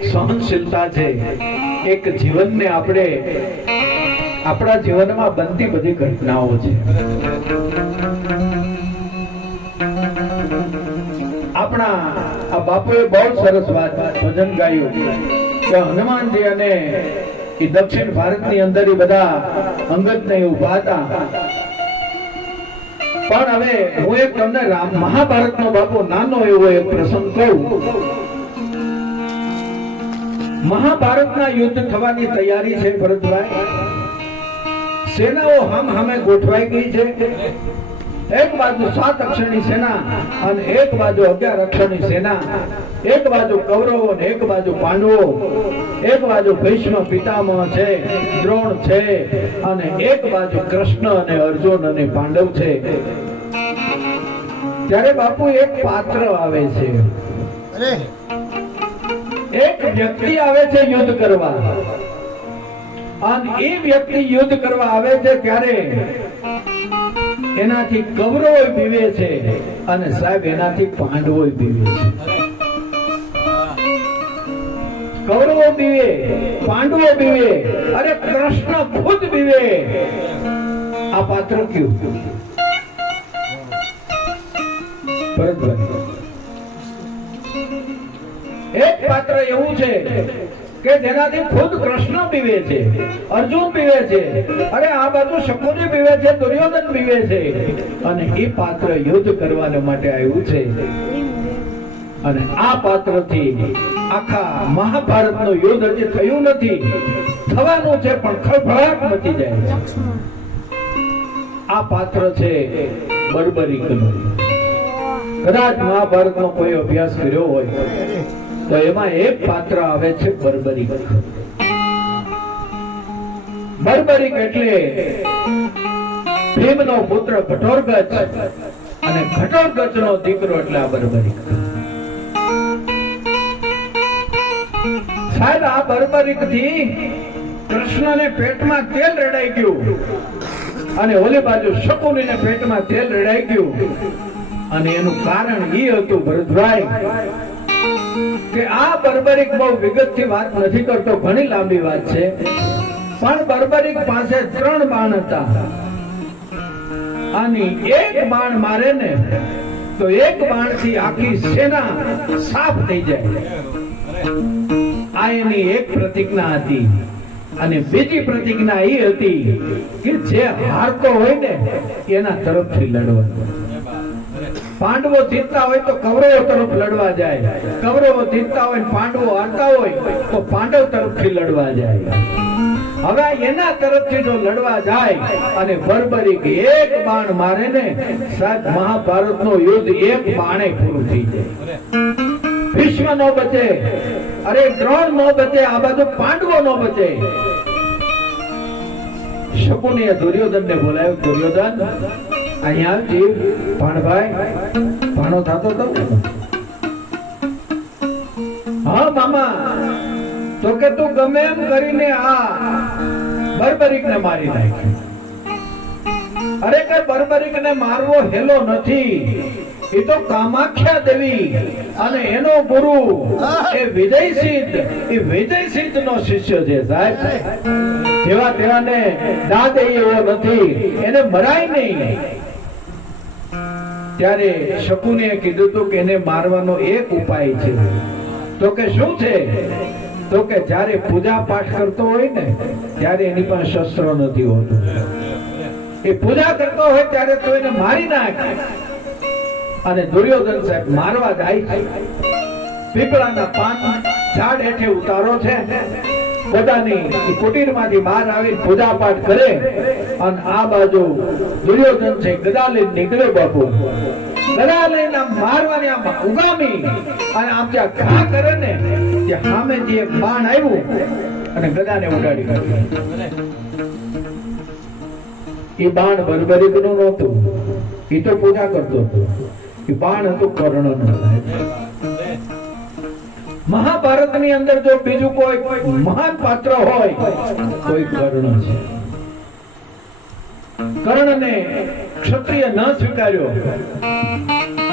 સહનશીલતા છે, એક જીવનને આપણે આપણા જીવનમાં બનતી બધી ઘટનાઓ છે. આપણા આ બાપુએ બહુ સરસ વાત ભજન ગાયું કે હનુમાનજી અને દક્ષિણ ભારતની અંદર બધા અંગદને ઉભા હતા. પણ હવે હું એક તમને મહાભારતનો બાપુ નાનો એવો એક પ્રસંગ કહું. મહાભારતના યુદ્ધ થવાની તૈયારી છે ભરતભાઈ. સેનાઓ સામે ગોઠવાઈ ગઈ છે. એક બાજુ 7 અક્ષરની સેના અને એક બાજુ 11 અક્ષરની સેના. એક બાજુ કૌરવો અને એક બાજુ પાંડવો. એક બાજુ ભીષ્મ પિતામહ છે, દ્રોણ છે, અને એક બાજુ કૃષ્ણ અને અર્જુન અને પાંડવ છે. ત્યારે બાપુ એક પાત્ર આવે છે, એક વ્યક્તિ આવે છે યુદ્ધ કરવા. અને એ વ્યક્તિ યુદ્ધ કરવા આવે છે ત્યારે એનાથી કૌરવો પીવે છે અને સાહેબ એનાથી પાંડવો પીવે છે. કૌરવો પીવે, પાંડવો પીવે, અરે કૃષ્ણ ખુદ પીવે. આ પાત્ર કયું? એક પાત્ર એવું છે કે જેનાથી ખુદ કૃષ્ણ પીવે છે, અર્જુન પીવે છે, અરે આ બાજુ શકુની પીવે છે, દુર્યોધન પીવે છે. અને એ પાત્ર યુદ્ધ કરવા માટે આવ્યું છે. અને આ પાત્રથી આખા મહાભારતનું યુદ્ધ હજી થયું નથી, થવાનું છે, પણ ખળભળાટ મચી જાય છે. આ પાત્ર છે બર્બરીકનું. કદાચ મહાભારતનો કોઈ અભ્યાસ કર્યો હોય તો એમાં એક પાત્ર આવે છે બર્બરીક. બર્બરીક એટલે ભીમનો પુત્ર ઘટોત્કચ અને ઘટોત્કચનો દીકરો એટલે આ બર્બરીક. સાહેબ આ બર્બરીક થી કૃષ્ણને પેટમાં તેલ રેડાઈ ગયું અને ઓલી બાજુ શકુનીને પેટમાં તેલ રેડાઈ ગયું. અને એનું કારણ એ હતું ભરતભાઈ કે આ બર્બરીક બહુ વિગતથી વાત નથી કરતો, ઘણી લાંબી વાત છે. પણ બર્બરીક પાસે 3 બાણ હતા અને એક બાણ મારે ને તો એક બાણથી આખી સેના સાફ થઈ જાય. આ એની એક પ્રતિજ્ઞા હતી. અને બીજી પ્રતિજ્ઞા એ હતી કે જે હારતો હોય ને એના તરફથી લડવાનું. પાંડવો જીતતા હોય તો કૌરવો તરફ લડવા જાય, કૌરવો જીતતા હોય પાંડવો હારતા હોય તો પાંડવ તરફથી લડવા જાય. હવે એના તરફથી જો લડવા જાય અને બર્બરીક એક બાણ મારે ને સાહેબ મહાભારતનું યુદ્ધ એક બાણે પૂરું થઈ જાય. ભીષ્મ નો બચે, અરે દ્રોણ નો બચે, આ બાજુ પાંડવો નો બચે. શકુનીએ દુર્યોધનને બોલાવ્યો, દુર્યોધન અહીંયા જીવ ભાણભાઈ ભાણો થતો તો. હા મામા, તો કે તું ગમે એમ કરીને આ બર્બરીકને મારી નાખી. અરે કે બર્બરીકને મારવો હેલો નથી, એ તો કામાખ્યા દેવી અને એનો ગુરુ એ વિજયસિદ્ધ નો શિષ્ય છે સાહેબ. જેવા તેવાને દાદ એવો નથી, એને મરાય નહીં. ત્યારે શકુનીએ કીધું હતું કે એને મારવાનો એક ઉપાય છે. તો કે શું છે? તો કે જ્યારે પૂજા પાઠ કરતો હોય ને ત્યારે એની પાસે શસ્ત્ર નથી હોતું. એ પૂજા કરતો હોય ત્યારે તો એને મારી નાખ. અને દુર્યોધન સાહેબ મારવા જાય. પીપળાના પાન ઝાડ હેઠે ઉતારો છે. બધાની કુટીરમાંથી બહાર આવી પૂજા પાઠ કરે અને આ બાજુ દુર્યોધન છે ગદા લઈને નીકળ્યો. બાપુ ગદા લઈને મારવાની આમ ઉગામી અને આમ જ્યાં ઘા કરે ને ત્યાં સામે જે બાણ આવ્યું અને ગદાને ઉડાડી નાખ્યું. એ બાણ બર્બરીકનું નહોતું, એ તો પૂજા કરતો હતો. એ બાણ હતું કર્ણનું. મહાભારતની અંદર જો બીજું કોઈ મહાન પાત્ર હોય કોઈ કર્ણ છે. કર્ણને ક્ષત્રિય ન સ્વીકાર્યો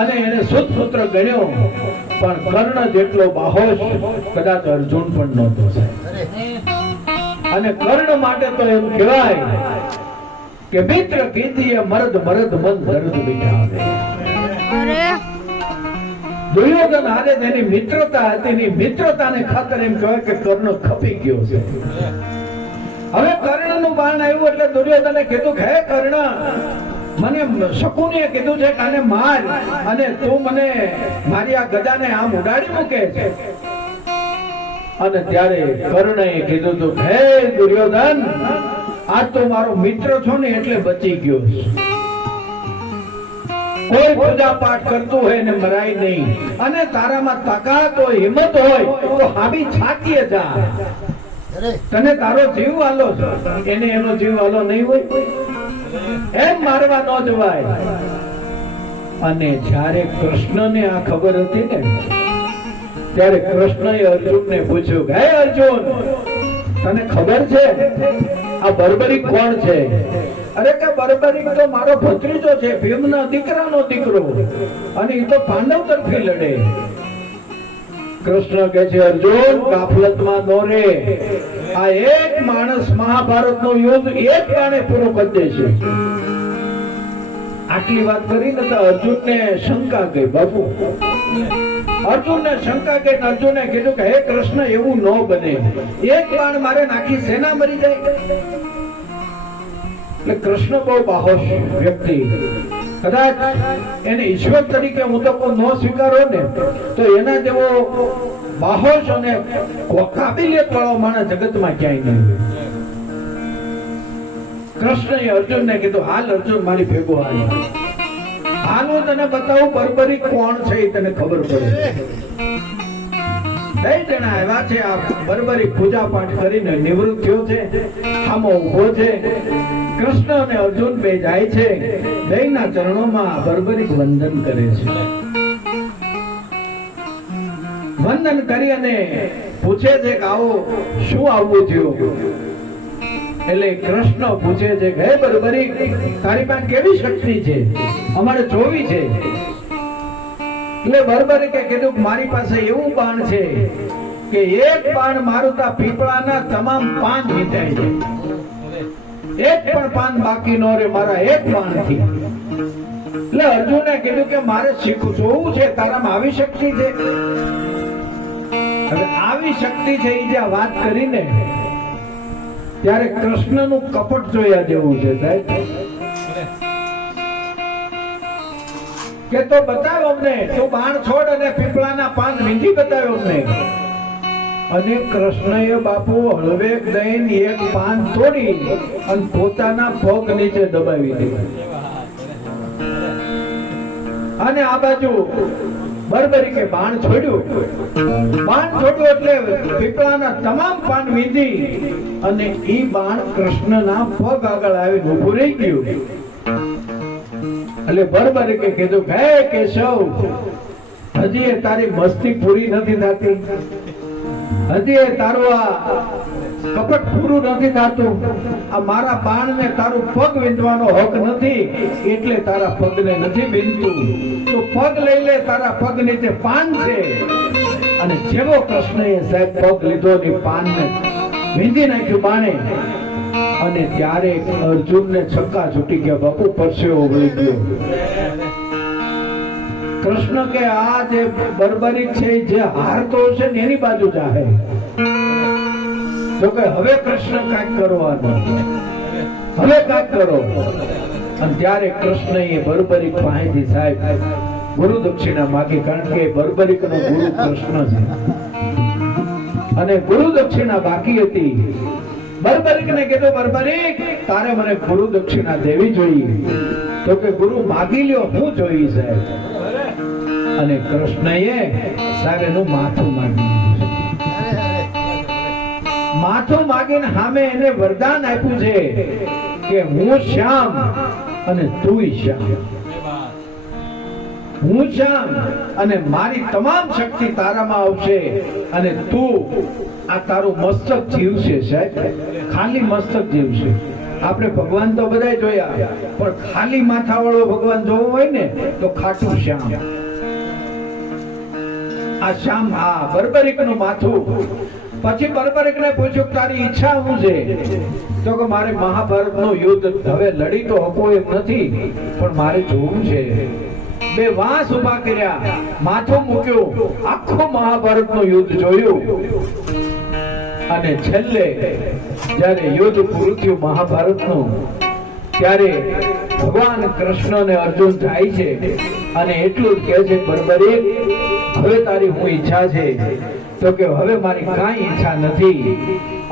અને એને સુતપુત્ર ગણ્યો, પણ કર્ણ જેટલો બાહોશ કદાચ અર્જુન પણ નહોતો સાહેબ. અને કર્ણ માટે તો એમ કહેવાય કે મિત્ર કીધીએ મરદ મરદ મન દર્દ બિઠાવે. દુર્યોધન હારે તેની મિત્રતા હતી, એની મિત્રતાને ખાતર એમ કહેવાય કે કર્ણ ખપી ગયો છે. હવે કર્ણનું બાણ આવ્યું એટલે દુર્યોધને કીધું કે હે કર્ણ, મને શકુનીએ કીધું છે કે આને માર, અને તું મને મારી આ ગદાને આમ ઉડાડી મૂકે છે. અને ત્યારે કર્ણએ કીધું તું, હે દુર્યોધન, આ તો મારો મિત્ર છો ને એટલે બચી ગયો. કોઈ પૂજા પાઠ કરતું હોય ને મરાય નહીં, અને તારામાં તાકાત હોય, હિંમત હોય તો હાબી છાતીએ જા. તને તારો જીવ વાલો છે, એને એનો જીવ વાલો નહીં હોય, એમ મારવા ન જવાય. અને જ્યારે કૃષ્ણને આ ખબર હતી ને, ત્યારે કૃષ્ણએ અર્જુનને પૂછ્યું, હે અર્જુન, તને ખબર છે આ બર્બરીક કોણ છે? અરે કે બર્બરીક તો મારો ભત્રીજો છે, ભીમના દીકરાનો દીકરો, અને એ તો પાંડવ તરફી લડે. કૃષ્ણ કહે છે, અર્જુન ગાફલતમાં નો રે, આ એક માણસ મહાભારતનું યુદ્ધ એક બાણે પૂરું કરી દેશે. આટલી વાત કરીને તો અર્જુનને શંકા ગઈ. બાપુ, અર્જુનને શંકા ગઈ. અર્જુને કીધું કે હે કૃષ્ણ, એવું ન બને, એક બાણ મારે નાખી સેના મરી જાય. એટલે કૃષ્ણ બહુ બાહોશ વ્યક્તિ, કદાચ એને ઈશ્વર તરીકે હું તો ન સ્વીકારો ને તો એના જેવો બાહોશ અને કાબિલિયત વાળો માણસ જગતમાં ક્યાંય નહીં. કૃષ્ણએ અર્જુનને કીધું, હાલ અર્જુન, મારી ભેગો હાલ, હું તને બતાવું બર્બરી કોણ છે, એ તને ખબર પડે. બે જણા આવ્યા છે, આ બર્બરી પૂજા પાઠ કરીને નિવૃત્ત થયો છે, સામો ઉભો છે. કૃષ્ણ અને અર્જુન બે જાય છે, બેયના ચરણોમાં બર્બરીક વંદન કરે છે. વંદન કરી અને પૂછે છે કે આવો શું આવવું થયું? એટલે કૃષ્ણ પૂછે છે કે હે બર્બરીક, તારી પાસે કેવી શક્તિ છે, અમારે જોવી છે. એટલે બર્બરીકે કીધું કે મારી પાસે એવું બાણ છે કે એક બાણ મારું તા પીપળાના તમામ પાન વીંટાઈ જાય, એક પણ પાન બાકી નો રે મારા એક બાણથી. એટલે અર્જુને કીધું કે મારે શીખવું જોવું છે, તારામાં આવી શક્તિ છે. હવે આવી શક્તિ છે એ જે વાત કરીને ત્યારે કૃષ્ણનું કપટ જોયા જેવું છે સાહેબ. કે તો બતાવ અમને, તું બાણ છોડ અને પીપળાના પાન વીંધી બતાવ્યો અમને. અને કૃષ્ણએ બાપુ હળવેક દઈને એક પાન તોડી અને પોતાના પગ નીચે દબાવી દીધું. અને આ બાજુ બર્બરીકે બાણ છોડ્યું. બાણ છોડ્યું એટલે પીપળાના તમામ પાન વીંધી અને ઈ બાણ કૃષ્ણના પગ આગળ આવીને ઊભું રહી ગયું. એટલે બર્બરીકે કીધું, હે કેશવ, હજી તારી મસ્તી પૂરી નથી થતી, હજી તારું આ કપટ પૂરું નથી થતું. આ મારા બાણને તારું પગ વીંધવાનો હક નથી, એટલે તારા પગને નથી વીંધતું. તો પગ લઈ લે, તારા પગ નીચે પાન છે. અને જેવો કૃષ્ણએ સાહેબ પગ લીધો ને પાનને વીંધી નાખ્યું બાણે, અને ત્યારે અર્જુનને છક્કા છૂટી ગયા. બાપુ પરસેવો વળી ગયો. કૃષ્ણ કે આ જે બર્બરીક છે, જે હારતો છે ને એની બાજુ જાહે. તો કે હવે કૃષ્ણ કાંઈક કરવાનું, હવે કાંઈક કરો. અને ત્યારે કૃષ્ણએ બર્બરીક પાસેથી સાહેબ ગુરુ દક્ષિણા માગી, કારણ કે બર્બરીક નો ગુરુ કૃષ્ણ છે અને ગુરુ દક્ષિણા બાકી હતી. બર્બરીકને કીધું, બર્બરીક, તારે મને ગુરુ દક્ષિણા દેવી જોઈએ. તો કે ગુરુ માગી લ્યો, હું જોઈ સાહેબ. અને કૃષ્ણએ સાહેબ એનું માથું માંગ્યું. માથું માંગીને સામે એને વરદાન આપ્યું છે કે હું શ્યામ અને તું શ્યામ. હું શ્યામ અને મારી તમામ શક્તિ તારામાં આવશે, અને તું આ તારું મસ્તક જીવશે સાહેબ, ખાલી મસ્તક જીવશે. આપણે ભગવાન તો બધા જોયા, પણ ખાલી માથાવાળો ભગવાન જોવો હોય ને તો ખાટું શ્યામ. આ શ્યામ, આ બર્બરિકનું માથું. પછી બર્બરિકને પૂછ્યું તારી ઈચ્છા શું છે? તો કે મારે મહાભારતનું યુદ્ધ હવે લડી તો હકો એમ નથી, પણ મારે જોવું છે. બે વાંસ ઉભા કર્યા, માથું મૂક્યું, આખું મહાભારતનું યુદ્ધ જોયું. અને છેલ્લે જ્યારે યુદ્ધ પૂરું થયું મહાભારતનું, ત્યારે ભગવાન કૃષ્ણ અને અર્જુન થાય છે અને એટલું જ કહે છે, બર્બરિક હવે તારી શું ઈચ્છા છે? તો કે હવે મારી કાંઈ ઈચ્છા નથી.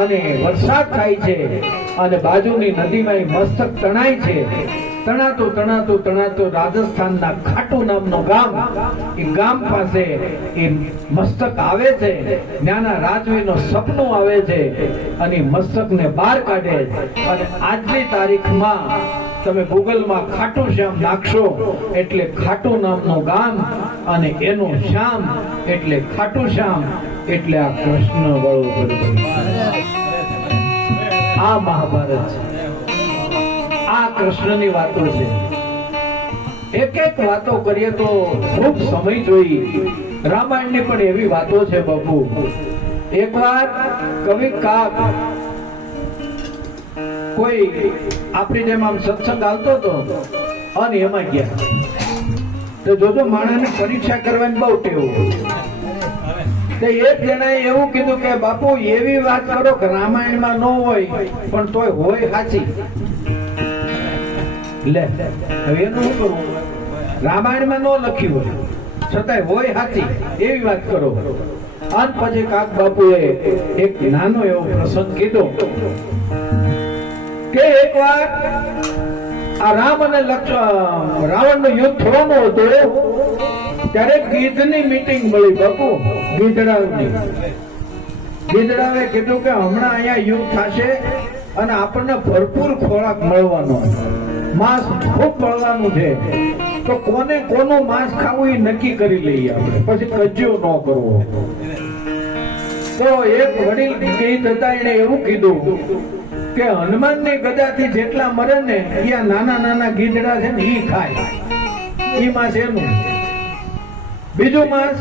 અને વરસાદ થાય છે અને બાજુની નદીમાં મસ્તક તણાય છે. તણાતું તણાતું તણાતું રાજસ્થાનના ખાટુ નામનું ગામ, એ ગામ પાસે એ મસ્તક આવે છે. ત્યાંના રાજવીનો સપનું આવે છે અને મસ્તકને બહાર કાઢે. અને આજની તારીખમાં તમે ગૂગલમાં ખાટુ શ્યામ નાખશો એટલે ખાટુ નામનું ગામ અને એનું શ્યામ એટલે ખાટુ શ્યામ, એટલે આ કૃષ્ણ વાળો બરોબર. આ મહાભારત છે, આ કૃષ્ણની વાતો છે. એક એક વાતો કરીએ તો ખૂબ સમય જોઈ. રામાયણની પણ એવી વાતો છે બાપુ. એકવાર કવિ કાક કોઈ આપણી જેમ આમ સત્સંગ આવતો હતો અને એમાં ગયા તો જોજો માણસની પરીક્ષા કરવાની બહુ ટેવ. એક જણાએ એવું કીધું કે બાપુ એવી વાત કરો કે રામાયણમાં ન હોય પણ તોય હોય સાચી. લે હવે એનું શું કરવું? રામાયણમાં ન લખ્યું હોય છતાંય હોય સાચી એવી વાત કરો. અને પછી કાક બાપુએ એક નાનો એવો પ્રસંગ કીધો કે એકવાર આ રામ અને રાવણનું યુદ્ધ થવાનું હતું, ત્યારે ગીધની મીટિંગ મળી બાપુ. ગીધડાવે કીધું કે હમણાં અહીંયા યુદ્ધ થશે અને આપણને ભરપૂર ખોરાક મળવાનો, માંસ ખૂબ મળવાનું છે. તો કોને કોનું માંસ ખાવું એ નક્કી કરી લઈએ આપણે, પછી કજ્યો ન કરવો. તો એક વડીલ ગીધ હતા, એને એવું કીધું કે હનુમાનની ગદાથી જેટલા મરે ને એ નાના નાના ગીધડા છે ને ઈ ખાય, ઈ માંસ એનું. બીજું માંસ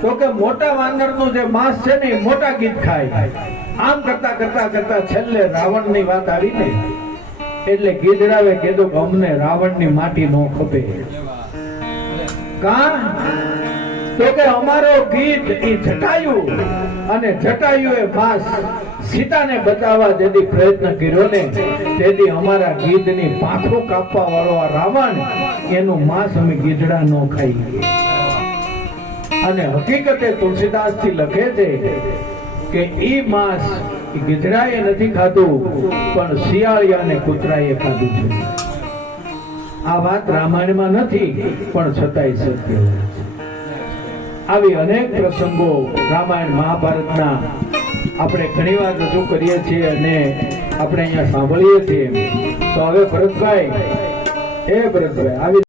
તો કે મોટા વાનરનું જે માંસ છે ને એ મોટા ગીધ ખાય. આમ કરતા કરતા કરતા છેલ્લે રાવણની વાત આવી ને એટલે ગીધડાવે કીધું કે અમને રાવણની માટી નો ખપે. કા તો કે અમારો ગીધ એ જટાયુ, અને જટાયુ એ માંસ સીતાને બચાવવા જેથી પ્રયત્ન કર્યો ને તેથી અમારા ગીધની પાંખો કાપવા વાળો આ રાવણ, એનું માંસ અમે ગીધડા નો ખાઈ. અને હકીકતે તુલસીદાસ થી લખે છે કે ઈ માંસ ગીધડાએ નથી ખાધું પણ શિયાળિયા અને કૂતરાએ ખાધું છે. આ વાત રામાયણમાં નથી પણ છતાંય સત્ય. આવી અનેક પ્રસંગો રામાયણ મહાભારતના આપણે ઘણીવાર રજૂ કરીએ છીએ અને આપણે અહીંયા સાંભળીએ છીએ. તો હવે ભરતભાઈ આવી